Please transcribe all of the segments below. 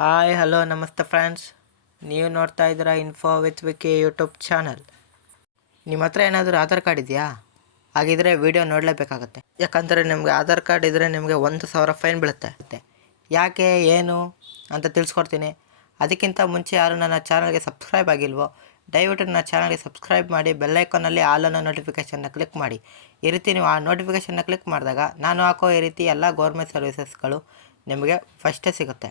Hi hello ನಮಸ್ತೆ friends, ನೀವು ನೋಡ್ತಾ ಇದ್ದೀರಾ info with Vicky YouTube channel. ನಿಮ್ಮ ಹತ್ರ ಏನಾದರೂ ಆಧಾರ್ ಕಾರ್ಡ್ ಇದೆಯಾ? ಹಾಗಿದ್ರೆ ವಿಡಿಯೋ ನೋಡಲೇಬೇಕಾಗತ್ತೆ. ಯಾಕಂದರೆ ನಿಮಗೆ ಆಧಾರ್ ಕಾರ್ಡ್ ಇದ್ದರೆ ನಿಮಗೆ 1,000 ಫೈನ್ ಬೀಳುತ್ತೆ. ಯಾಕೆ ಏನು ಅಂತ ತಿಳಿಸ್ಕೊಡ್ತೀನಿ. ಅದಕ್ಕಿಂತ ಮುಂಚೆ ಯಾರು ನನ್ನ ಚಾನಲ್ಗೆ ಸಬ್ಸ್ಕ್ರೈಬ್ ಆಗಿಲ್ವೋ ದಯವಿಟ್ಟು ನನ್ನ ಚಾನಲ್ಗೆ ಸಬ್ಸ್ಕ್ರೈಬ್ ಮಾಡಿ, ಬೆಲ್ಲೈಕನ್ನಲ್ಲಿ ಆಲ್ ಅನ್ನೋ ನೋಟಿಫಿಕೇಷನ್ನ ಕ್ಲಿಕ್ ಮಾಡಿ. ಈ ರೀತಿ ನೀವು ಆ ನೋಟಿಫಿಕೇಷನ್ನ ಕ್ಲಿಕ್ ಮಾಡಿದಾಗ ನಾನು ಹಾಕೋ ಈ ರೀತಿ ಎಲ್ಲ ಗೌರ್ಮೆಂಟ್ ಸರ್ವಿಸಸ್ಗಳು ನಿಮಗೆ ಫಸ್ಟೇ ಸಿಗುತ್ತೆ.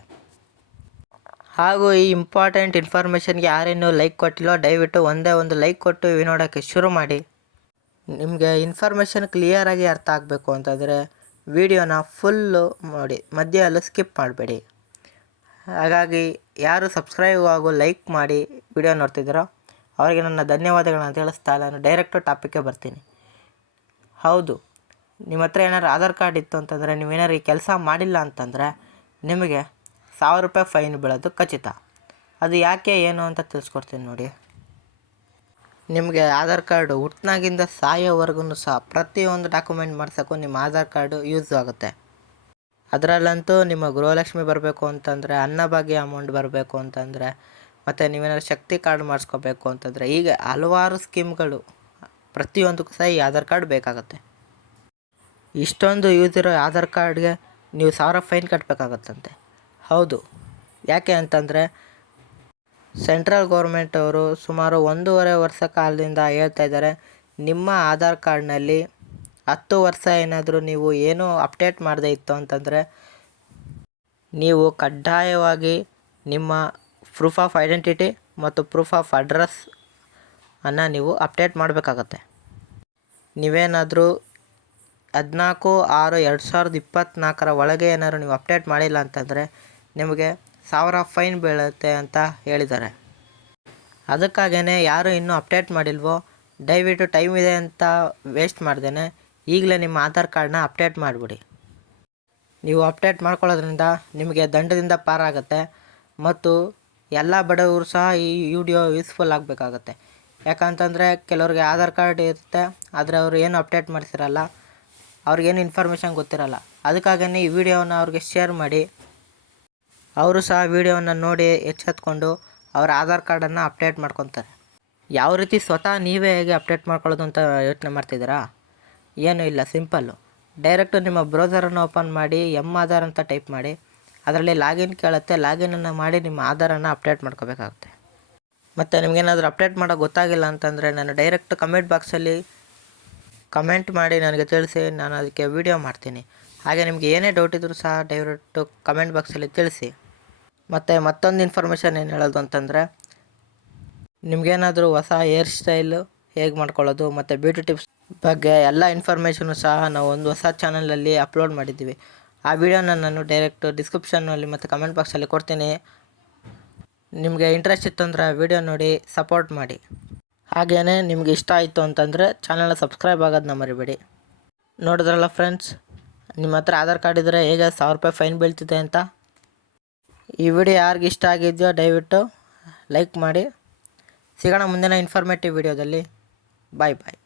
ಹಾಗೂ ಈ ಇಂಪಾರ್ಟೆಂಟ್ ಇನ್ಫಾರ್ಮೇಷನ್ಗೆ ಯಾರೇನು ಲೈಕ್ ಕೊಟ್ಟಿಲ್ಲೋ ದಯವಿಟ್ಟು ಒಂದೇ ಒಂದು ಲೈಕ್ ಕೊಟ್ಟು ಇವು ನೋಡೋಕ್ಕೆ ಶುರು ಮಾಡಿ. ನಿಮಗೆ ಇನ್ಫಾರ್ಮೇಷನ್ ಕ್ಲಿಯರಾಗಿ ಅರ್ಥ ಆಗಬೇಕು ಅಂತಂದರೆ ವಿಡಿಯೋನ ಫುಲ್ಲು ನೋಡಿ, ಮಧ್ಯೆಯಲ್ಲೂ ಸ್ಕಿಪ್ ಮಾಡಬೇಡಿ. ಹಾಗಾಗಿ ಯಾರು ಸಬ್ಸ್ಕ್ರೈಬ್ ಆಗೋ ಲೈಕ್ ಮಾಡಿ ವಿಡಿಯೋ ನೋಡ್ತಿದ್ದೀರೋ ಅವರಿಗೆ ನನ್ನ ಧನ್ಯವಾದಗಳನ್ನ ತಿಳಿಸ್ತಾ ನಾನು ಡೈರೆಕ್ಟು ಟಾಪಿಕ್ಗೆ ಬರ್ತೀನಿ. ಹೌದು, ನಿಮ್ಮ ಹತ್ರ ಏನಾದ್ರು ಆಧಾರ್ ಕಾರ್ಡ್ ಇತ್ತು ಅಂತಂದರೆ ನೀವೇನಾದ್ರು ಈ ಕೆಲಸ ಮಾಡಿಲ್ಲ ಅಂತಂದರೆ ನಿಮಗೆ 1,000 ರೂಪಾಯಿ ಫೈನ್ ಬೀಳೋದು ಖಚಿತ. ಅದು ಯಾಕೆ ಏನು ಅಂತ ತಿಳಿಸ್ಕೊಡ್ತೀನಿ ನೋಡಿ. ನಿಮಗೆ ಆಧಾರ್ ಕಾರ್ಡು ಹುಟ್ಟಿನಾಗಿಂದ ಸಾಯೋವರೆಗೂ ಸಹ ಪ್ರತಿಯೊಂದು ಡಾಕ್ಯುಮೆಂಟ್ ಮಾಡ್ಸೋಕ್ಕೂ ನಿಮ್ಮ ಆಧಾರ್ ಕಾರ್ಡು ಯೂಸ್ ಆಗುತ್ತೆ. ಅದರಲ್ಲಂತೂ ನಿಮ್ಮ ಗೃಹಲಕ್ಷ್ಮಿ ಬರಬೇಕು ಅಂತಂದರೆ, ಅನ್ನಭಾಗ್ಯ ಅಮೌಂಟ್ ಬರಬೇಕು ಅಂತಂದರೆ, ಮತ್ತು ನೀವೇನಾದ್ರು ಶಕ್ತಿ ಕಾರ್ಡ್ ಮಾಡಿಸ್ಕೋಬೇಕು ಅಂತಂದರೆ, ಹೀಗೆ ಹಲವಾರು ಸ್ಕೀಮ್ಗಳು ಪ್ರತಿಯೊಂದಕ್ಕೂ ಸಹ ಈ ಆಧಾರ್ ಕಾರ್ಡ್ ಬೇಕಾಗುತ್ತೆ. ಇಷ್ಟೊಂದು ಯೂಸ್ ಇರೋ ಆಧಾರ್ ಕಾರ್ಡ್ಗೆ ನೀವು 1,000 ಫೈನ್ ಕಟ್ಟಬೇಕಾಗತ್ತಂತೆ. ಹೌದು, ಯಾಕೆ ಅಂತಂದರೆ ಸೆಂಟ್ರಲ್ ಗೌರ್ಮೆಂಟ್ ಅವರು ಸುಮಾರು 1.5 ವರ್ಷ ಕಾಲದಿಂದ ಹೇಳ್ತಾ ಇದ್ದಾರೆ, ನಿಮ್ಮ ಆಧಾರ್ ಕಾರ್ಡ್ನಲ್ಲಿ 10 ವರ್ಷ ಏನಾದರೂ ನೀವು ಏನೂ ಅಪ್ಡೇಟ್ ಮಾಡದೇ ಇತ್ತು ಅಂತಂದರೆ ನೀವು ಕಡ್ಡಾಯವಾಗಿ ನಿಮ್ಮ ಪ್ರೂಫ್ ಆಫ್ ಐಡೆಂಟಿಟಿ ಮತ್ತು ಪ್ರೂಫ್ ಆಫ್ ಅಡ್ರೆಸ್ ನೀವು ಅಪ್ಡೇಟ್ ಮಾಡಬೇಕಾಗತ್ತೆ. ನೀವೇನಾದರೂ 14/6/2024 ಒಳಗೆ ಏನಾದ್ರು ನೀವು ಅಪ್ಡೇಟ್ ಮಾಡಿಲ್ಲ ಅಂತಂದರೆ ನಿಮಗೆ 1,000 ಫೈನ್ ಬೀಳುತ್ತೆ ಅಂತ ಹೇಳಿದ್ದಾರೆ. ಅದಕ್ಕಾಗೇ ಯಾರು ಇನ್ನೂ ಅಪ್ಡೇಟ್ ಮಾಡಿಲ್ವೋ ದಯವಿಟ್ಟು ಟೈಮ್ ಇದೆ ಅಂತ ವೇಸ್ಟ್ ಮಾಡ್ದೇನೆ ಈಗಲೇ ನಿಮ್ಮ ಆಧಾರ್ ಕಾರ್ಡನ್ನ ಅಪ್ಡೇಟ್ ಮಾಡಿಬಿಡಿ. ನೀವು ಅಪ್ಡೇಟ್ ಮಾಡ್ಕೊಳ್ಳೋದ್ರಿಂದ ನಿಮಗೆ ದಂಡದಿಂದ ಪಾರಾಗುತ್ತೆ ಮತ್ತು ಎಲ್ಲ ಬಡವರು ಸಹ ಈ ವಿಡಿಯೋ ಯೂಸ್ಫುಲ್ ಆಗಬೇಕಾಗತ್ತೆ. ಯಾಕಂತಂದರೆ ಕೆಲವ್ರಿಗೆ ಆಧಾರ್ ಕಾರ್ಡ್ ಇರುತ್ತೆ, ಆದರೆ ಅವರು ಏನು ಅಪ್ಡೇಟ್ ಮಾಡಿಸಿರಲ್ಲ, ಅವ್ರಿಗೇನು ಇನ್ಫಾರ್ಮೇಷನ್ ಗೊತ್ತಿರಲ್ಲ. ಅದಕ್ಕಾಗೇ ಈ ವಿಡಿಯೋನ ಅವ್ರಿಗೆ ಶೇರ್ ಮಾಡಿ, ಅವರು ಸಹ ವಿಡಿಯೋವನ್ನು ನೋಡಿ ಎಚ್ಚೆತ್ಕೊಂಡು ಅವರ ಆಧಾರ್ ಕಾರ್ಡನ್ನು ಅಪ್ಡೇಟ್ ಮಾಡ್ಕೊತಾರೆ. ಯಾವ ರೀತಿ ಸ್ವತಃ ನೀವೇ ಹೇಗೆ ಅಪ್ಡೇಟ್ ಮಾಡ್ಕೊಳ್ಳೋದು ಅಂತ ಯೋಚನೆ ಮಾಡ್ತಿದ್ದೀರಾ? ಏನೂ ಇಲ್ಲ, ಸಿಂಪಲ್ಲು. ಡೈರೆಕ್ಟು ನಿಮ್ಮ ಬ್ರೌಸರನ್ನು ಓಪನ್ ಮಾಡಿ ಆಧಾರ್ ಅಂತ ಟೈಪ್ ಮಾಡಿ, ಅದರಲ್ಲಿ ಲಾಗಿನ್ ಕೇಳುತ್ತೆ. ಲಾಗಿನನ್ನು ಮಾಡಿ ನಿಮ್ಮ ಆಧಾರನ್ನು ಅಪ್ಡೇಟ್ ಮಾಡ್ಕೋಬೇಕಾಗುತ್ತೆ. ಮತ್ತು ನಿಮಗೇನಾದರೂ ಅಪ್ಡೇಟ್ ಮಾಡೋಕ್ಕೆ ಗೊತ್ತಾಗಿಲ್ಲ ಅಂತಂದರೆ ನಾನು ಡೈರೆಕ್ಟ್ ಕಮೆಂಟ್ ಬಾಕ್ಸಲ್ಲಿ ಕಮೆಂಟ್ ಮಾಡಿ ನನಗೆ ತಿಳಿಸಿ, ನಾನು ಅದಕ್ಕೆ ವಿಡಿಯೋ ಮಾಡ್ತೀನಿ. ಹಾಗೆ ನಿಮಗೆ ಏನೇ ಡೌಟ್ ಇದ್ದರೂ ಸಹ ಡೈರೆಕ್ಟು ಕಮೆಂಟ್ ಬಾಕ್ಸಲ್ಲಿ ತಿಳಿಸಿ. ಮತ್ತು ಮತ್ತೊಂದು ಇನ್ಫಾರ್ಮೇಷನ್ ಏನು ಹೇಳೋದು ಅಂತಂದರೆ, ನಿಮಗೇನಾದರೂ ಹೊಸ ಹೇರ್ ಸ್ಟೈಲು ಹೇಗೆ ಮಾಡ್ಕೊಳ್ಳೋದು ಮತ್ತು ಬ್ಯೂಟಿ ಟಿಪ್ಸ್ ಬಗ್ಗೆ ಎಲ್ಲ ಇನ್ಫಾರ್ಮೇಷನು ಸಹ ನಾವು ಒಂದು ಹೊಸ ಚಾನಲಲ್ಲಿ ಅಪ್ಲೋಡ್ ಮಾಡಿದ್ದೀವಿ. ಆ ವಿಡಿಯೋನ ನಾನು ಡೈರೆಕ್ಟು ಡಿಸ್ಕ್ರಿಪ್ಷನ್ನಲ್ಲಿ ಮತ್ತು ಕಮೆಂಟ್ ಬಾಕ್ಸಲ್ಲಿ ಕೊಡ್ತೀನಿ. ನಿಮಗೆ ಇಂಟ್ರೆಸ್ಟ್ ಇತ್ತು ಅಂದರೆ ಆ ವಿಡಿಯೋ ನೋಡಿ ಸಪೋರ್ಟ್ ಮಾಡಿ. ಹಾಗೆಯೇ ನಿಮ್ಗೆ ಇಷ್ಟ ಆಯಿತು ಅಂತಂದರೆ ಚಾನಲ್ನ ಸಬ್ಸ್ಕ್ರೈಬ್ ಆಗೋದನ್ನ ಮರಿಬೇಡಿ. ನೋಡಿದ್ರಲ್ಲ ಫ್ರೆಂಡ್ಸ್, ನಿಮ್ಮ ಹತ್ರ ಆಧಾರ್ ಕಾರ್ಡ್ ಇದ್ದರೆ ಹೇಗೆ 1,000 ರೂಪಾಯಿ ಫೈನ್ ಬೀಳ್ತಿದೆ ಅಂತ. ಈ ವಿಡಿಯೋ ಯಾರಿಗೆ ಇಷ್ಟ ಆಗಿದೆಯೋ ದಯವಿಟ್ಟು ಲೈಕ್ ಮಾಡಿ. ಸಿಗೋಣ ಮುಂದಿನ ಇನ್ಫಾರ್ಮೇಟಿವ್ ವಿಡಿಯೋದಲ್ಲಿ. ಬಾಯ್ ಬಾಯ್.